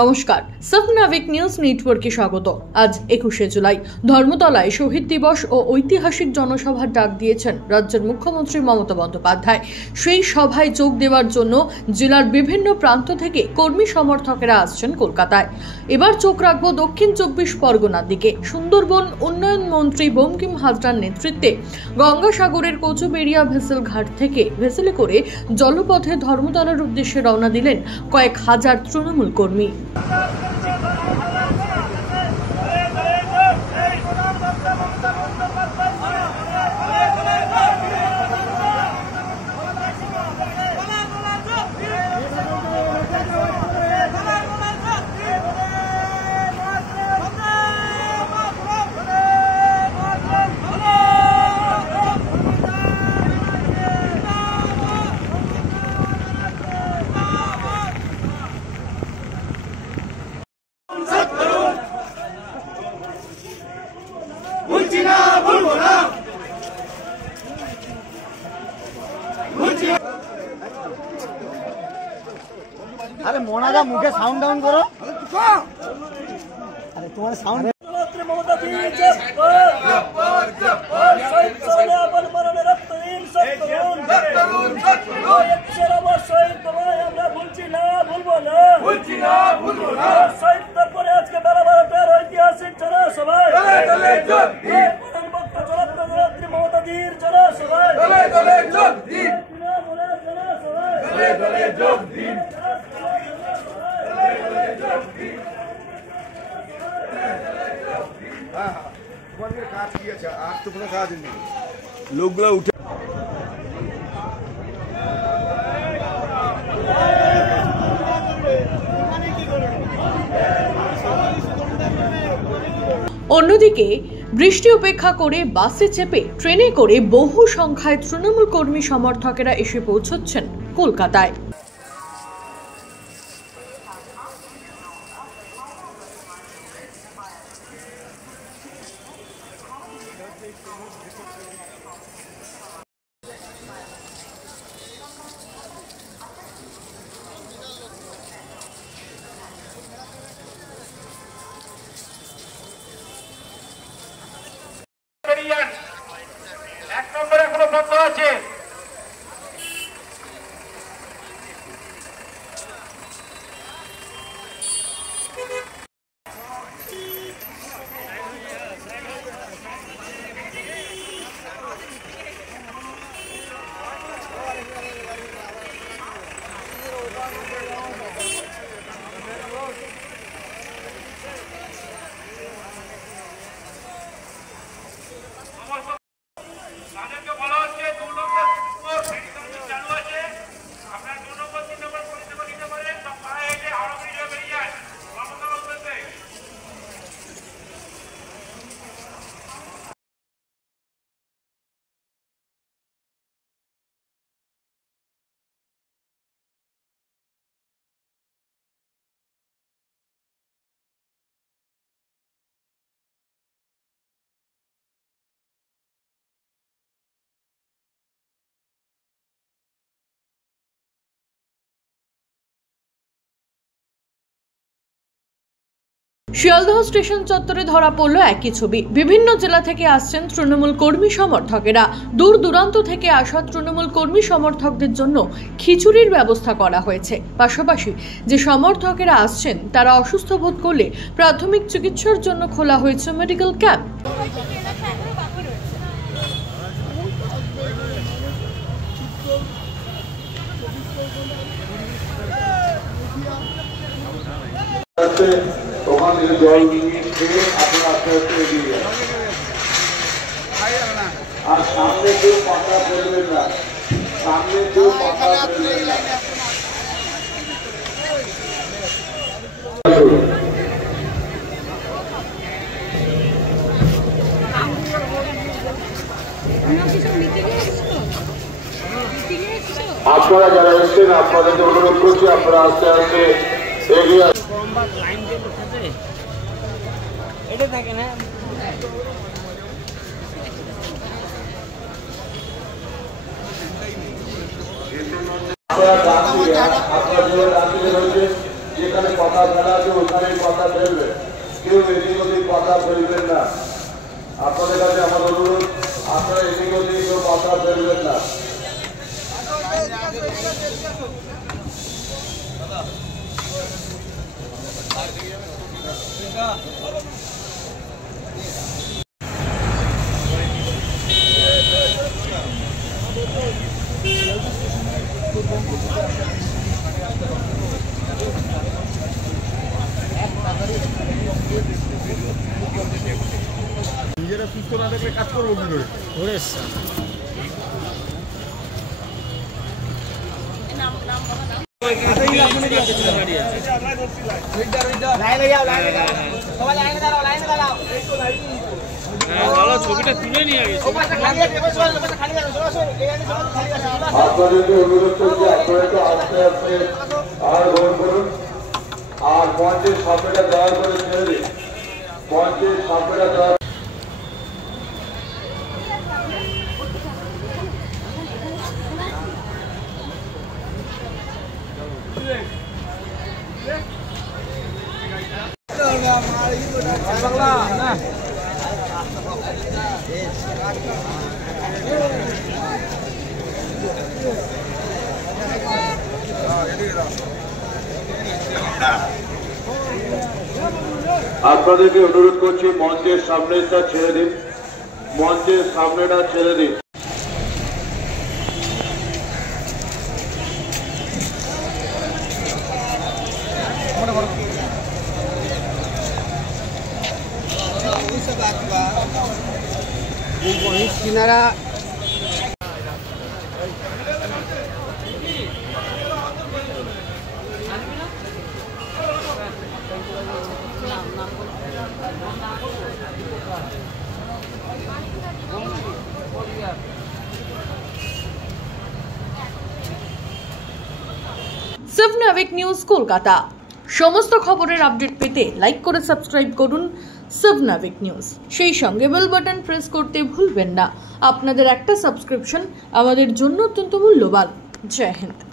নমস্কার, সফনাভিক নিউজ নেটওয়ার্কে স্বাগত। আজ 21শে জুলাই ধর্মতলায় শহীদ দিবস ও ঐতিহাসিক জনসভার ডাক দিয়েছেন রাজ্যের মুখ্যমন্ত্রী মমতা বন্দ্যোপাধ্যায়। সেই সভায় যোগ দেওয়ার জন্য জেলার বিভিন্ন প্রান্ত থেকে কর্মী সমর্থকেরা আসছেন কলকাতায়। এবার চোখ রাখবো দক্ষিণ 24 পরগনার দিকে। সুন্দরবন উন্নয়ন মন্ত্রী বঙ্কিম হাজরার নেতৃত্বে গঙ্গাসাগরের কচুবেড়িয়া ভেসেল ঘাট থেকে ভেসেলে করে জলপথে ধর্মতলার উদ্দেশ্যে রওনা দিলেন কয়েক হাজার তৃণমূল কর্মী। अरे मोना का मुझे साउंड डाउन करो। अरे तुम्हारा साउंड লোকগুলো উঠে অন্যদিকে বৃষ্টি উপেক্ষা করে বাসে চেপে ট্রেনে করে বহু সংখ্যায় তৃণমূল কর্মী সমর্থকেরা এসে পৌঁছচ্ছেন কলকাতায়। এক নম্বরে এখনো বন্ধ আছে। শিয়ালদহ স্টেশন চত্বরে ধরা পড়ল একই ছবি। বিভিন্ন জেলা থেকে আসছেন তৃণমূল কর্মী সমর্থকেরা। দূর দূরান্ত থেকে আসা তৃণমূল কর্মী সমর্থকদের জন্য খিচুড়ির ব্যবস্থা করা হয়েছে। পাশাপাশি যে সমর্থকেরা আসছেন তারা অসুস্থ বোধ করলে প্রাথমিক চিকিৎসার জন্য খোলা হয়েছে মেডিকেল ক্যাম্প। ওখান থেকে জল খেয়ে আপনারা আস্তে আস্তে এগিয়ে যান। আর সামনে কেউ পাতা ফেলবেন না, সামনে কেউ পাতা ফেলবেন না। আপনারা যারা এসছেন আপনাদেরকে অনুরোধ করছি আপনারা আস্তে আস্তে এগিয়ে এটা থাকে না। আপনারা যেখানে কথা ফেলা আছে ওখানেই কথা ফেলবেন, কেউ এদিক ওদিক কথা ফেলবেন না। আপনাদের কাছে আমার অনুরোধ, আপনারা এদিক ওদিক কেউ কথা ফেলবেন না। নিজেরা সুস্থ না থাকলে কাজ করবো কি করে? আপনাদেরকে অনুরোধ করছি, আপনারা একটু আস্তে আস্তে আর গ্রহণ করুন, আর মঞ্চের সামনেটা দয়া করে ছেড়ে দিন। মঞ্চের সামনেটা দয়া আপনাদেরকে অনুরোধ করছি, মঞ্চের সামনেটা ছেড়ে দিন, মঞ্চের সামনেটা ছেড়ে দিন। কিনারা সিভ নাবিক নিউজ কলকাতা। সমস্ত খবরের আপডেট পেতে লাইক করে সাবস্ক্রাইব করুন সিভ নাবিক নিউজ। সেই সঙ্গে বেল বাটন প্রেস করতে ভুলবেন না। আপনাদের একটা সাবস্ক্রিপশন আমাদের জন্য অত্যন্ত মূল্যবান। জয় হিন্দ।